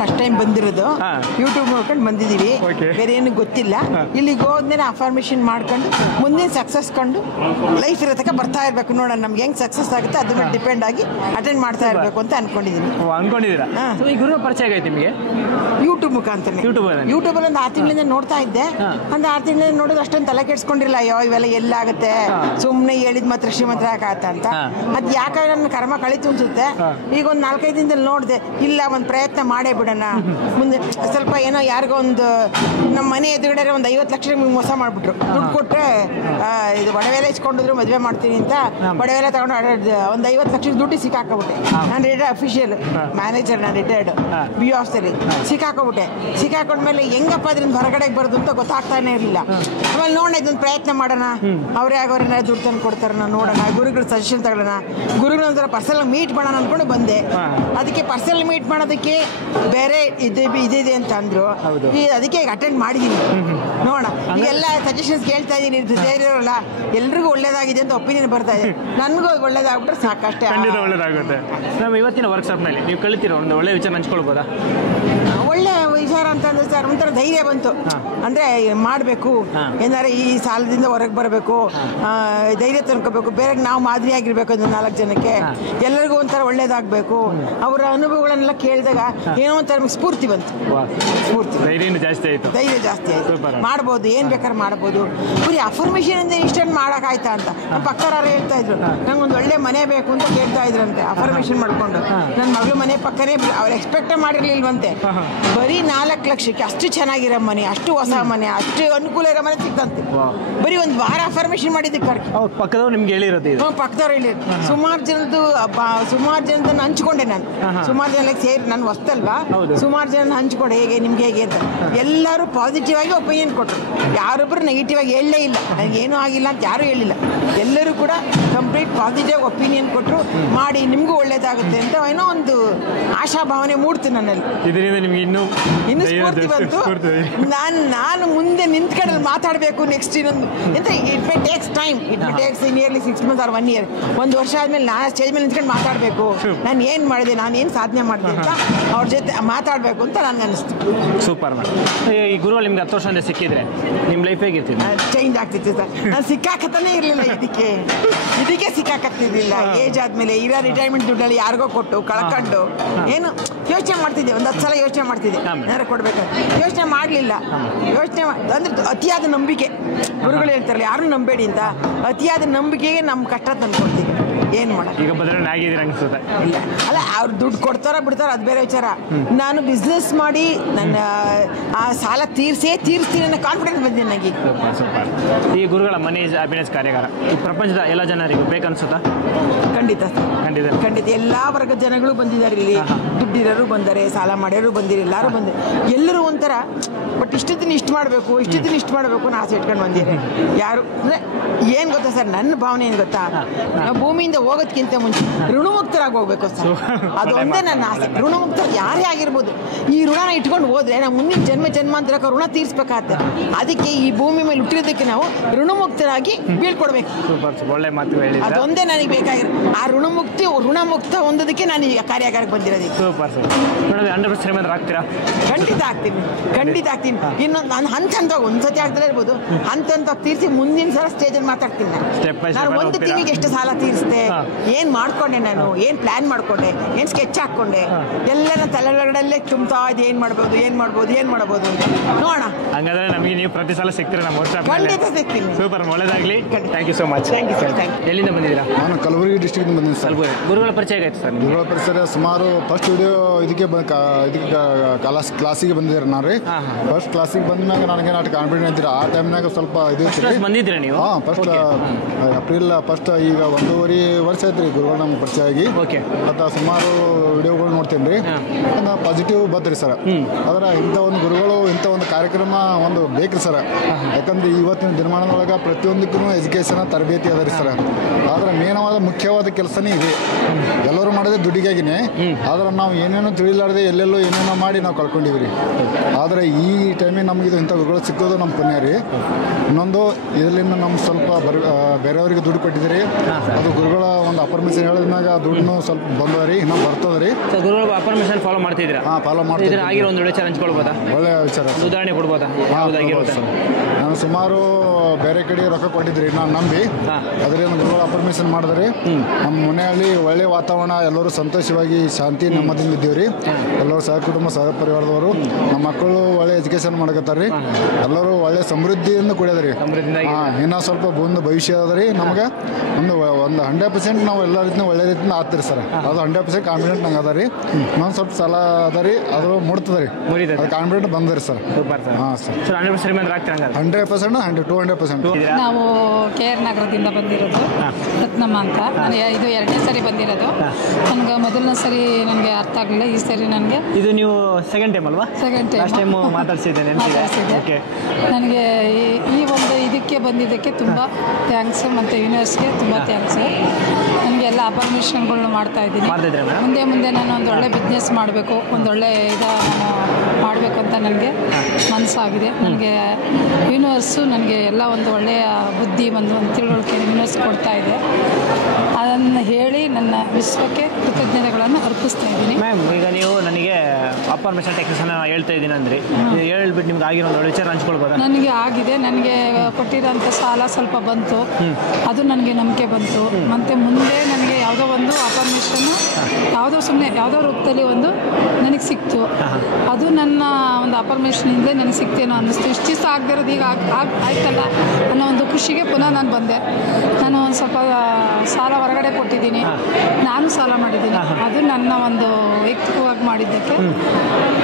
First time ಬಂದಿರೋದು. YouTube ನೋಡ್ಕೊಂಡು ಬಂದಿದ್ದೀವಿ, ಬೇರೆ ಏನು ಗೊತ್ತಿಲ್ಲ. ಇಲ್ಲಿಗೆ ಹೋದ್ಮೇಲೆ ಅಫಾರ್ಮೇಷನ್ ಮಾಡ್ಕೊಂಡು ಮುಂದಿನ ಸಕ್ಸಸ್ ಕಂಡು ಲೈಫ್ ಇರೋತಕ್ಕ ಬರ್ತಾ ಇರಬೇಕು. ನೋಡೋಣ ನಮ್ಗೆ ಹೆಂಗೆ ಸಕ್ಸಸ್ ಆಗುತ್ತೆ ಅದ್ರ ಮೇಲೆ ಡಿಪೆಂಡ್ ಆಗಿ ಅಟೆಂಡ್ ಮಾಡ್ತಾ ಇರಬೇಕು ಅಂತ ಅನ್ಕೊಂಡಿದ್ದೀನಿ. ಅನ್ಕೊಂಡಿದ್ದೀರಾ? ಈ ಗುರು ಪರಿಚಯ ಆಗೈತೆ ನಿಮಗೆ ಯೂಟ್ಯೂಬ್ ಮುಖಾಂತರ. ಯೂಟ್ಯೂಬಲ್ಲಿ ಒಂದು 6 ತಿಂಗಳಿಂದ ನೋಡ್ತಾ ಇದ್ದೆ. ಒಂದು 6 ತಿಂಗಳಿಂದ ನೋಡಿದ್ರೆ ಅಷ್ಟೊಂದು ತಲೆ ಕೆಡ್ಸ್ಕೊಂಡಿರಲಿಲ್ಲ. ಇವೆಲ್ಲ ಎಲ್ಲಾಗುತ್ತೆ, ಸುಮ್ಮನೆ ಹೇಳಿದ ಮಾತ್ರ ಶ್ರೀಮಂತರ ಆಗತ್ತ ಅಂತ. ಅದು ಯಾಕೆ ನನ್ನ ಕರ್ಮ ಕಳಿತು ಅನ್ಸುತ್ತೆ. ಈಗ ಒಂದು 4-5 ದಿನದಲ್ಲಿ ನೋಡಿದೆ, ಇಲ್ಲ ಒಂದು ಪ್ರಯತ್ನ ಮಾಡೇ ಬಿಡೋಣ ಮುಂದೆ. ಸ್ವಲ್ಪ ಏನೋ ಯಾರಿಗೋ ಒಂದು ನಮ್ಮ ಮನೆ ಎದುರುಗಡೆ ಒಂದು 50 ಲಕ್ಷ ಮೋಸ ಮಾಡಿಬಿಟ್ರು. ದುಡ್ಡು ಕೊಟ್ಟರೆ ಇದು ಒಡವೆಲ್ಲ ಇಸ್ಕೊಂಡಿದ್ರು ಮದುವೆ ಮಾಡ್ತೀನಿ ಅಂತ ಒಡವೆಲ್ಲ ತಗೊಂಡು ಒಂದು 50 ಲಕ್ಷ ದುಡ್ಡು ಸಿಕ್ಕಾಕೊಬಿಟ್ಟೆ. ನಾನು ಅಫಿಷಿಯಲ್ ಮ್ಯಾನೇಜರ್, ನಾನು ರಿಟೈರ್ಡ್ BO ಆಫೀಸಲ್ಲಿ ಸಿಕ್ಕಾಕೊಬಿಟ್ಟೆ. ಸಿಕ್ಕಾಕೊಂಡ್ಮೇಲೆ ಹೆಂಗಪ್ಪ ಅದರಿಂದ ಹೊರಗಡೆಗೆ ಬರೋದು ಅಂತ ಗೊತ್ತಾಗ್ತಾನೆ ಇರಲಿಲ್ಲ. ಆಮೇಲೆ ನೋಡೋಣ ಇದೊಂದು ಪ್ರಯತ್ನ ಮಾಡೋಣ, ಅವರೇ ಆಗೋರೇನ ದುಡ್ಡು ತಂದು ಕೊಡ್ತಾರೆ, ನಾನು ನೋಡೋಣ, ಗುರುಗಳ ಸಜೆಷನ್ ತಗೊಳ್ಳೋಣ, ಗುರುಗಳ ಒಂಥರ ಪರ್ಸನಲ್ ಮೀಟ್ ಮಾಡೋಣ ಅಂದ್ಕೊಂಡು ಬಂದೆ. ಅದಕ್ಕೆ ಪರ್ಸನಲ್ ಮೀಟ್ ಮಾಡೋದಕ್ಕೆ ಬೇರೆ ಇದಿದೆ ಅಂತ ಅಂದ್ರು. ಅದಕ್ಕೆ ಈಗ ಅಟೆಂಡ್ ಮಾಡಿದ್ದೀನಿ. ನೋಡೋಣ, ಈಗೆಲ್ಲ ಸಜೆಷನ್ಸ್ ಕೇಳ್ತಾ ಇದ್ದೀನಿ, ಧೈರ್ಯರಲ್ಲ ಎಲ್ರಿಗೂ ಒಳ್ಳೇದಾಗಿದೆ ಅಂತ ಒಪಿನಿಯನ್ ಬರ್ತಾ ಇದೆ. ನನಗೂ ಒಳ್ಳೇದಾಗ್ಬಿಟ್ರೆ ಸಾಕಷ್ಟೇ. ಒಳ್ಳೇದಾಗುತ್ತೆ. ನಮ್ಮ ಇವತ್ತಿನ ವರ್ಕ್ಶಾಪ್ನಲ್ಲಿ ನೀವು ಕಲಿತಿರೋ ಒಂದು ಒಳ್ಳೆ ವಿಚಾರ ಹಂಚ್ಕೊಳ್ಬೋದಾ? ಒಳ್ಳೆ ವಿಚಾರ ಅಂತಂದ್ರೆ ಸರ್ ಒಂಥರ ಧೈರ್ಯ ಬಂತು. ಅಂದರೆ ಮಾಡಬೇಕು, ಏನಾರ ಈ ಸಾಲದಿಂದ ಹೊರಗೆ ಬರಬೇಕು, ಧೈರ್ಯ ತಂದ್ಕೋಬೇಕು, ಬೇರೆ ನಾವು ಮಾದರಿಯಾಗಿರ್ಬೇಕು ಅಂದ್ರೆ 4 ಜನಕ್ಕೆ, ಎಲ್ಲರಿಗೂ ಒಂಥರ ಒಳ್ಳೇದಾಗಬೇಕು. ಅವರ ಅನುಭವಗಳನ್ನೆಲ್ಲ ಕೇಳಿದಾಗ ಏನೋ ಒಂಥರ ಸ್ಫೂರ್ತಿ ಬಂತು. ಧೈರ್ಯ ಜಾಸ್ತಿ ಆಯಿತು. ಮಾಡ್ಬೋದು, ಏನು ಬೇಕಾದ್ರೆ ಮಾಡ್ಬೋದು. ಬರೀ ಅಫರ್ಮೇಷನ್ ಇಂದ ಇಷ್ಟೊಂದು ಮಾಡೋಕ್ಕಾಯ್ತಾ ಅಂತ ನಮ್ಮ ಪಕ್ಕದವ್ರು ಹೇಳ್ತಾ ಇದ್ರು. ನಂಗೆ ಒಂದು ಒಳ್ಳೆ ಮನೆ ಬೇಕು ಅಂತ ಕೇಳ್ತಾ ಇದ್ರಂತೆ ಅಫರ್ಮೇಷನ್ ಮಾಡ್ಕೊಂಡು. ನನ್ನ ಮಗಳು ಮನೆ ಪಕ್ಕನೇ ಅವ್ರು ಎಕ್ಸ್ಪೆಕ್ಟೇ ಮಾಡಿರ್ಲಿಲ್ವಂತೆ. ಬರೀ 4 ಲಕ್ಷಕ್ಕೆ ಅಷ್ಟು ಚೆನ್ನಾಗಿರೋ ಮನೆ, ಅಷ್ಟು ಹೊಸ ಮನೆ, ಅಷ್ಟು ಅನುಕೂಲ ಇರೋ ಮನೆ ಸಿಕ್ತಂತೆ. ಬರೀ ಒಂದು ವಾರ ಅಫರ್ಮೇಷನ್ ಮಾಡಿದ್ದಕ್ಕೆ ಪಕ್ಕದವ್ರು ನಿಮ್ಗೆ ಹೇಳಿರೋದು. ಪಕ್ಕದವ್ರು ಹೇಳಿದ್ರು. ಸುಮಾರು ಜನದನ್ನು ಹಂಚ್ಕೊಂಡೆ ನಾನು. ಸುಮಾರು ಜನಕ್ಕೆ ಸೇರಿ ನಾನು ಹೊಸ್ತಲ್ವಾ, ಸುಮಾರು ಜನ ಹಂಚ್ಕೊಂಡೆ ಹೇಗೆ ನಿಮ್ಗೆ ಹೇಗೆ ಅಂತ. ಎಲ್ಲರೂ ಪಾಸಿಟಿವ್ ಆಗಿ ಒಪಿನಿಯನ್ ಕೊಟ್ಟರು. ಯಾರೊಬ್ಬರು ನೆಗೆಟಿವ್ ಆಗಿ ಹೇಳಲೇ ಇಲ್ಲ. ನನಗೇನೂ ಆಗಿಲ್ಲ ಅಂತ ಯಾರೂ ಹೇಳಿಲ್ಲ. ಎಲ್ಲರೂ ಕೂಡ ಕಂಪ್ಲೀಟ್ ಪಾಸಿಟಿವ್ ಒಪಿನಿಯನ್ ಕೊಟ್ಟರು. ಮಾಡಿ ನಿಮಗೂ ಒಳ್ಳೇದಾಗುತ್ತೆ ಅಂತ ಏನೋ ಒಂದು ಆಶಾಭಾವನೆ ಮೂಡ್ತು ನನ್ನಲ್ಲಿ. ಇದರಿಂದ ನಿಮ್ಗೆ ಇನ್ನೂ ಸ್ಫೂರ್ತಿ ಬಂತು. ನಾನು ಮುಂದೆ ನಿಂತ್ಕೊಂಡಲ್ಲಿ ಮಾತಾಡಬೇಕು. ನೆಕ್ಸ್ಟ್ ಇನ್ನೊಂದು ಎಂತ it may takes time. It may takes nearly 6 months or 1 year. 1 ವರ್ಷ ಆದಮೇಲೆ ನಾನು ಸ್ಟೇಜ್ ಮೇಲೆ ನಿಂತ್ಕೊಂಡು ಮಾತಾಡಬೇಕು. ನಾನು ಏನು ಮಾಡಿದೆ, ನಾನು ಏನು ಸಾಧನೆ ಮಾಡಿದೆ ಅಂತ ಅವ್ರ ಜೊತೆ ಮಾತಾಡಬೇಕು ಅಂತ ನನಗೆ ಅನಿಸ್ತು. Super ma'am. ಈ ಗುರುಗಳು ನಿಮ್ಗೆ 10 ವರ್ಷದಿಂದ ಸಿಕ್ಕಿದ್ರೆ ನಿಮ್ಮ ಲೈಫ್ ಹೇಗಿರ್ತಿತ್ತು? ಚೇಂಜ್ ಆಗ್ತಿತ್ತು ಸರ್. ನಾನು ಸಿಕ್ಕಾಕತ್ತಾನೆ ಇರಲಿಲ್ಲ. ಇದಕ್ಕೆ ಸಿಕ್ಕಾಕತ್ತಿದ್ದಿಲ್ಲ. ಏಜ್ ಆದಮೇಲೆ ಇರೋ ರಿಟೈರ್ಮೆಂಟ್ ದುಡ್ಡಲ್ಲಿ ಯಾರಿಗೋ ಕೊಟ್ಟು ಕಳ್ಕೊಂಡು ಏನು ಯೋಚನೆ ಮಾಡ್ತಿದ್ದೆ. ಒಂದು 10 ಸಲ ಯೋಚನೆ ಮಾಡ್ತಿದ್ದೆ, ಯಾರು ಕೊಡ್ಬೇಕಂತ. ಯೋಚನೆ ಮಾಡಲಿಲ್ಲ. ಯೋಚನೆ ಅಂದರೆ ಅತಿಯಾದ ನಂಬಿಕೆ. ಗುರುಗಳು ಹೇಳ್ತಾರಲ್ಲ ಯಾರು ನಂಬೇಡಿ ಅಂತ. ಅತಿಯಾದ ನಂಬಿಕೆಗೆ ನಮ್ಮ ಕಷ್ಟ ತಂದ್ಕೊಡ್ತೀವಿ. ಏನು ಮಾಡೋದು? ಈಗ ಬದಲಾವಣೆ ಆಗಿದ್ದೀರ ಅನಿಸುತ್ತೆ. ಇಲ್ಲ ಅಲ್ಲ, ಅವ್ರು ದುಡ್ಡು ಕೊಡ್ತಾರೋ ಬಿಡ್ತಾರೋ ಅದು ಬೇರೆ ವಿಚಾರ. ನಾನು ಬಿಸ್ನೆಸ್ ಮಾಡಿ ನನ್ನ ಆ ಸಾಲ ತೀರಿಸ್ತೀನಿ ಅನ್ನೋ ಕಾನ್ಫಿಡೆನ್ಸ್ ಬಂದಿದೆ ನನಗೆ. ಈ ಗುರುಗಳ ಮನಿ ಹ್ಯಾಪಿನೆಸ್ ಕಾರ್ಯಾಗಾರ ಈ ಪ್ರಪಂಚದ ಎಲ್ಲ ಜನರಿಗೂ ಬೇಕನ್ಸುತ್ತಾ? ಖಂಡಿತ ಖಂಡಿತ. ಎಲ್ಲ ವರ್ಗದ ಜನಗಳು ಬಂದಿದ್ದಾರೆ ಇಲ್ಲಿ. ದುಡ್ಡಿರೋರು ಬಂದರೆ, ಸಾಲ ಮಾಡೋರು ಬಂದಿರಿ, ಎಲ್ಲರೂ ಬಂದಿರಿ. ಎಲ್ಲರೂ ಒಂಥರ ಬಟ್ ಇಷ್ಟೊತ್ತಿನ ಇಷ್ಟು ಮಾಡಬೇಕು, ಇಷ್ಟೊತ್ತಿನ ಇಷ್ಟು ಮಾಡಬೇಕು ಅನ್ನೋ ಆಸೆ ಇಟ್ಕೊಂಡು ಬಂದಿರಿ. ಯಾರು ಅಂದರೆ ಏನು ಗೊತ್ತಾ ಸರ್, ನನ್ನ ಭಾವನೆ ಏನು ಗೊತ್ತಾ, ನಾವು ಭೂಮಿಯಿಂದ ಹೋಗೋದಕ್ಕಿಂತ ಮುಂಚೆ ಋಣಮುಕ್ತರಾಗಿ ಹೋಗ್ಬೇಕು ಸರ್. ಅದು ಒಂದೇ ನನ್ನ ಆಸೆ. ಋಣಮುಕ್ತ ಯಾರೇ ಆಗಿರ್ಬೋದು. ಈ ಋಣನ ಇಟ್ಕೊಂಡು ಹೋದ್ರೆ ನಾವು ಮುಂದಿನ ಜನ್ಮಾಂತರಕ್ಕೆ ಋಣ ತೀರಿಸ್ಬೇಕಾಗತ್ತೆ. ಅದಕ್ಕೆ ಈ ಭೂಮಿ ಮೇಲೆ ಹುಟ್ಟಿರೋದಕ್ಕೆ ನಾವು ಋಣಮುಕ್ತರಾಗಿ ಬೀಳ್ಕೊಡ್ಬೇಕು. ಒಳ್ಳೆ ಮಾತು ಹೇಳಿ. ಅದೊಂದೇ ನನಗೆ ಬೇಕಾಗಿರೋ. ಆ ಋಣಮುಕ್ತ ಹೊಂದೋದಕ್ಕೆ ನಾನು ಈ ಕಾರ್ಯಾಗಾರಕ್ಕೆ ಬಂದಿರೋದು. Super sir. ಆಗ್ತೀರಾ? ಖಂಡಿತ ಆಗ್ತೀನಿ. ಇನ್ನೊಂದು ನಾನು ಹಂತ ಒಂದ್ಸತಿ ಆಗ್ತಾ ಇರ್ಬೋದು, ಹಂತ ತೀರಿಸಿ ಮುಂದಿನ ಸಲ ಸ್ಟೇಜಲ್ಲಿ ಮಾತಾಡ್ತೀನಿ. ನಾನು ಒಂದು ತಿಂಗಳಿಗೆ ಎಷ್ಟು ಸಾಲ ತೀರಿಸಿದೆ, ಏನು ಮಾಡ್ಕೊಂಡೆ, ನಾನು ಏನು ಪ್ಲಾನ್ ಮಾಡ್ಕೊಂಡೆ, ಏನು ಸ್ಕೆಚ್ ಹಾಕ್ಕೊಂಡೆ, ಎಲ್ಲ ನನ್ನ ತಲೆಗಡಲ್ಲೇ ತುಂಬ್ತಾ ಇದೆ. ಏನು ಮಾಡ್ಬೋದು ಅಂತ ನೋಡೋಣ. ಹಂಗಾದ್ರೆ ನಮಗೆ ನೀವು ಪ್ರತಿ ಸಲ ಸಿಗ್ತೀರಾ ನಮ್ಮ ವರ್ಷ? ಖಂಡಿತ ಸಿಗ್ತೀನಿ. ಸೂಪರ್, ಒಳ್ಳೆದಾಗಲಿ. Thank you so much. Thank you sir. ಎಲ್ಲಿಂದ ಬಂದಿದ್ದೀರಾ? ನಾನು ಕಲಬುರಗಿ ಡಿಸ್ಟ್ರಿಕ್ಟ್ ಬಂದಿದ್ದೀನಿ ಸರ್. ಗುರುಗಳ ಪರಿಚಯ ಆಯ್ತು ಸರ್? ಗುರುಗಳ ಪರಿಚಯ ಸುಮಾರು ಫಸ್ಟ್ ವಿಡಿಯೋ ಇದಕ್ಕೆ ಕ್ಲಾಸಿಗೆ ಬಂದಿದ್ದಾರೆ ನಾನು ರೀ. ಫಸ್ಟ್ ಕ್ಲಾಸಿಗೆ ಬಂದಾಗ ನನಗೆ ನಾಟ್ ಕಾನ್ಫಿಡೆಂಟ್ ಇದ್ದೀರ. ಆ ಟೈಮ್ನಾಗ ಸ್ವಲ್ಪ ಇದು ಬಂದಿದ್ದೀರಾ ನೀವು? ಹಾಂ, ಫಸ್ಟ್ ಏಪ್ರಿಲ್ ಫಸ್ಟ್ ಈಗ 1.5 ವರ್ಷ ಆಯ್ತು ರೀ ಗುರುಗಳು ನಮ್ಗೆ ಪರಿಚಯ ಆಗಿ. ಮತ್ತು ಸುಮಾರು ವಿಡಿಯೋಗಳು ನೋಡ್ತೀನಿ ರೀ. ಪಾಸಿಟಿವ್ ಬತ್ರಿ ಸರ್. ಆದ್ರೆ ಇಂಥ ಒಂದು ಗುರುಗಳು, ಇಂಥ ಒಂದು ಕಾರ್ಯಕ್ರಮ ಒಂದು ಬೇಕ್ರಿ ಸರ್. ಯಾಕಂದ್ರೆ ಇವತ್ತಿನ ದಿನಮಾನದೊಳಗೆ ಪ್ರತಿಯೊಂದಕ್ಕೂ ಎಜುಕೇಷನ್ ತರಬೇತಿ ಅದ ರೀ ಸರ್. ಆದ್ರೆ ಮೇನವಾದ ಮುಖ್ಯವಾದ ಕೆಲಸನೇ ಇದೆ. ಎಲ್ಲರೂ ಮಾಡೋದೇ ದುಡ್ಡಿಗಾಗಿನೇ. ಆದ್ರೆ ನಾವು ಏನೇನೋ ತಿಳಿಲಾರದೆ ಎಲ್ಲೆಲ್ಲೋ ಏನೇನೋ ಮಾಡಿ ನಾವು ಕಳ್ಕೊಂಡಿವಿ ರೀ. ಆದರೆ ಈ ಟೈಮಿಗೆ ನಮ್ಗೆ ಇದು ಇಂಥ ಗುರುಗಳು ಸಿಕ್ಕೋದು ನಮ್ಮ ಪುಣ್ಯ ರೀ. ಇನ್ನೊಂದು ಇದರಿಂದ ನಮ್ಗೆ ಸ್ವಲ್ಪ ಬೇರೆಯವರಿಗೆ ದುಡ್ಡು ಕೊಟ್ಟಿದ್ದೀರಿ. ಅದು ಗುರುಗಳ ಒಂದು ಅಪರ್ಮಿಷನ್ ಹೇಳಿದ್ಮ್ಯಾಗ ದುಡ್ಡು ಸ್ವಲ್ಪ ಬಂದರಿ, ಇನ್ನೂ ಬರ್ತದೆ ರೀ. ಗುರುಗಳ ಅಪರ್ಮಿಷನ್ ಫಾಲೋ ಮಾಡ್ತಿದ್ದೀರಾ? ಫಾಲೋ ಮಾಡ್ತಿದ್ದೀರಾ. ಆಗಿರೋ ಒಂದು ವಿಚಾರ ಹಂಚ್ಕೊಳ್ಬೋದಾ? ಒಳ್ಳೆಯ ವಿಚಾರ, ಉದಾಹರಣೆ ಕೊಡ್ಬೋದಾ? ನಾನು ಸುಮಾರು ಬೇರೆ ಕಡೆ ರೊಕ್ಕ ಕೊಟ್ಟಿದ್ರಿ ನಾನು ನಂಬಿ, ಅದರಿಂದ ಗುರುಗಳು ಅಪರ್ಮಿಷನ್ ಮಾಡಿದ್ರಿ. ನಮ್ಮ ಮನೆಯಲ್ಲಿ ಒಳ್ಳೆ ವಾತಾವರಣ, ಎಲ್ಲರೂ ಸಂತೋಷವಾಗಿ ಶಾಂತಿ ನೆಮ್ಮದಿಯಿಂದ ಇದ್ದೀವ್ರಿ. ಎಲ್ಲರೂ ಸಹ ಕುಟುಂಬ ಸಹ ಪರಿವಾರದವರು, ನಮ್ಮ ಮಕ್ಕಳು ಒಳ್ಳೆ ಎಜುಕೇಶನ್ ಮಾಡಕತ್ತಾರ್ರಿ. ಎಲ್ಲರೂ ಒಳ್ಳೆ ಸಮೃದ್ಧಿಯಿಂದ ಕೂಡ್ಯದ್ರಿ. ಇನ್ನೂ ಸ್ವಲ್ಪ ಮುಂದೆ ಭವಿಷ್ಯ ಅದರಿ ನಮ್ಗೆ. ಒಂದು 100% ನಾವು ಎಲ್ಲ ರೀತಿಯ ಒಳ್ಳೆ ರೀತಿಯಿಂದ ಆಗ್ತೀರಿ ಸರ್. ಅದು 100% ಕಾನ್ಫಿಡೆಂಟ್ ನಂಗೆ ಅದ ರೀ. ಇನ್ನೊಂದು ಸ್ವಲ್ಪ ಸಾಲ ಅದ ರೀ, ಅದು ಮುಡ್ತದ ರೀ. ಅದು ಕಾನ್ಫಿಡೆಂಟ್ ಬಂದ್ರಿ ಸರ್. ಹಾಂ ಸರ್, 100%, 200%. ನಾವು KR ನಗರದಿಂದ ಬಂದಿರೋದು, ರತ್ನಮ್ಮ ಅಂತ. ನಾನು ಇದು 2ನೇ ಸರಿ ಬಂದಿರೋದು. ನನಗೆ ಮೊದಲನೇ ಸರಿ ನನಗೆ ಅರ್ಥ ಆಗಲಿಲ್ಲ. ಈ ಸರಿ ನನಗೆ ಇದು ನೀವು ಸೆಕೆಂಡ್ ಟೈಮ್ ಅಲ್ವಾ? ಸೆಕೆಂಡ್ ಟೈಮ್ ಮಾತಾಡ್ಸಿದ್ದೆ. ನನಗೆ ಈ ಒಂದು ಇದಕ್ಕೆ ಬಂದಿದ್ದಕ್ಕೆ ತುಂಬ ಥ್ಯಾಂಕ್ಸ್. ಮತ್ತು ಯೂನಿವರ್ಸ್ಗೆ ತುಂಬ ಥ್ಯಾಂಕ್ಸ್. ನನಗೆ ಎಲ್ಲ ಅಪರ್ಮಿಷನ್ಗಳನ್ನ ಮಾಡ್ತಾ ಇದ್ದೀನಿ. ಮುಂದೆ ನಾನು ಒಂದು ಒಳ್ಳೆ ಬಿಸ್ನೆಸ್ ಮಾಡಬೇಕು, ಒಂದೊಳ್ಳೆ ನಾನು ಮಾಡಬೇಕು ಅಂತ ನನಗೆ ಮನಸ್ಸಾಗಿದೆ. ನನಗೆ ಯೂನಿವರ್ಸು ನನಗೆ ಎಲ್ಲ ಒಂದು ಒಳ್ಳೆಯ ಬುದ್ಧಿ, ಒಂದು ತಿಳುವಳಿಕೆ ಯೂನಿವರ್ಸ್ ಕೊಡ್ತಾ ಇದೆ. ಅದನ್ನು ಹೇಳಿ ನನ್ನ ವಿಶ್ವಕ್ಕೆ ಕೃತಜ್ಞತೆಗಳನ್ನು ಅರ್ಪಿಸ್ತಾ ಇದ್ದೀನಿ. ಮ್ಯಾಮ್, ಈಗ ನೀವು ನನಗೆ ಅಪರ್ಮಿಷನ್ ಟೆಕ್ನಿಷನ್ ಹೇಳ್ತಾ ಇದ್ದೀನಿ ಅಂದರೆ ಹೇಳ್ಬಿಟ್ಟು ನಿಮ್ಗೆ ಆಗಿರೋ ಒಂದು ವಿಚಾರ ಹಂಚ್ಕೊಳ್ಬೋದಾ? ನನಗೆ ಆಗಿದೆ. ನನಗೆ ಕೊಟ್ಟಿರೋಂಥ ಸಾಲ ಸ್ವಲ್ಪ ಬಂತು, ಅದು ನನಗೆ ನಂಬಿಕೆ ಬಂತು. ಮತ್ತು ಮುಂದೆ ನನಗೆ ಯಾವುದೋ ಒಂದು ಅಪರ್ಮಿಷನ್ನು ಸುಮ್ಮನೆ ಯಾವುದೋ ರೂಪದಲ್ಲಿ ಒಂದು ನನಗೆ ಸಿಕ್ತು. ಅದು ನನ್ನ ಒಂದು ಅಪರ್ಮಿಷನಿಂದ ನನಗೆ ಸಿಕ್ತೇನೋ ಅನ್ನಿಸ್ತು. ಇಷ್ಟು ದಿವಸ ಆಗದಿರೋದು ಈಗ ಆಯ್ತಲ್ಲ ಅನ್ನೋ ಒಂದು ಖುಷಿಗೆ ಪುನಃ ನಾನು ಬಂದೆ. ನಾನು ಒಂದು ಸ್ವಲ್ಪ ಸಾಲ ಹೊರಗಡೆ ಕೊಟ್ಟಿದ್ದೀನಿ, ನಾನು ಸಾಲ ಮಾಡಿದ್ದೀನಿ. ಅದು ನನ್ನ ಒಂದು ವೈಯಕ್ತಿಕವಾಗಿ ಮಾಡಿದ್ದಕ್ಕೆ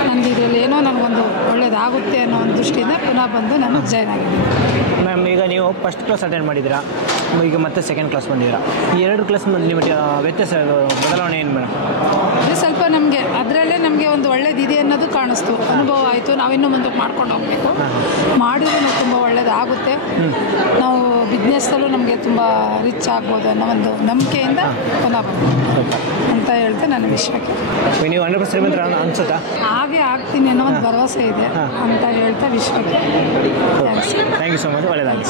ನನಗೆ ಇದರಲ್ಲಿ ಏನೋ ನನಗೊಂದು ಒಳ್ಳೇದಾಗುತ್ತೆ ಅನ್ನೋ ಒಂದು ದೃಷ್ಟಿಯಿಂದ ಪುನಃ ಬಂದು ನಾನು ಜಾಯ್ನ್ ಆಗಿದ್ದೀನಿ. ಮ್ಯಾಮ್, ಈಗ ನೀವು ಫಸ್ಟ್ ಕ್ಲಾಸ್ ಅಟೆಂಡ್ ಮಾಡಿದ್ದೀರಾ, ಈಗ ಮತ್ತೆ ಸೆಕೆಂಡ್ ಕ್ಲಾಸ್ ಬಂದಿದ್ದೀರಾ. ಈ 2 ಕ್ಲಾಸ್ ನಿಮಗೆ ವ್ಯತ್ಯಾಸ, ಬದಲಾವಣೆ ಏನು ಮೇಡಮ್? ಸ್ವಲ್ಪ ನಮಗೆ ಅದರಲ್ಲೇ ನಮಗೆ ಒಂದು ಒಳ್ಳೇದಿದೆ ಅನ್ನೋದು ಕಾಣಿಸ್ತು, ಅನುಭವ ಆಯಿತು. ನಾವಿನ್ನೂ ಮುಂದಕ್ಕೆ ಮಾಡ್ಕೊಂಡು ಹೋಗಬೇಕು. ಮಾಡಿದ್ರೆ ನಾವು ತುಂಬ ಒಳ್ಳೇದಾಗುತ್ತೆ. ನಾವು ಬಿಸ್ನೆಸ್ಸಲ್ಲೂ ನಮಗೆ ತುಂಬ ರಿಚ್ ಆಗ್ಬೋದು ಅನ್ನೋ ಒಂದು ನಂಬಿಕೆಯಿಂದ ಪುನಃ ಅಂತ ಹೇಳ್ತಾ ನನ್ನ ವಿಶ್ವಕ್ಕೆ ನೀವು 100% ಅನ್ಸುತ್ತಾ? ಹಾಗೆ ಆಗ್ತೀನಿ ಅನ್ನೋ ಒಂದು ಭರವಸೆ ಇದೆ ಅಂತ ಹೇಳ್ತಾ ವಿಶ್ವಕ್ಕೆ thanks. Thank you so much. ಒಳ್ಳೆಯದಾಗಿ.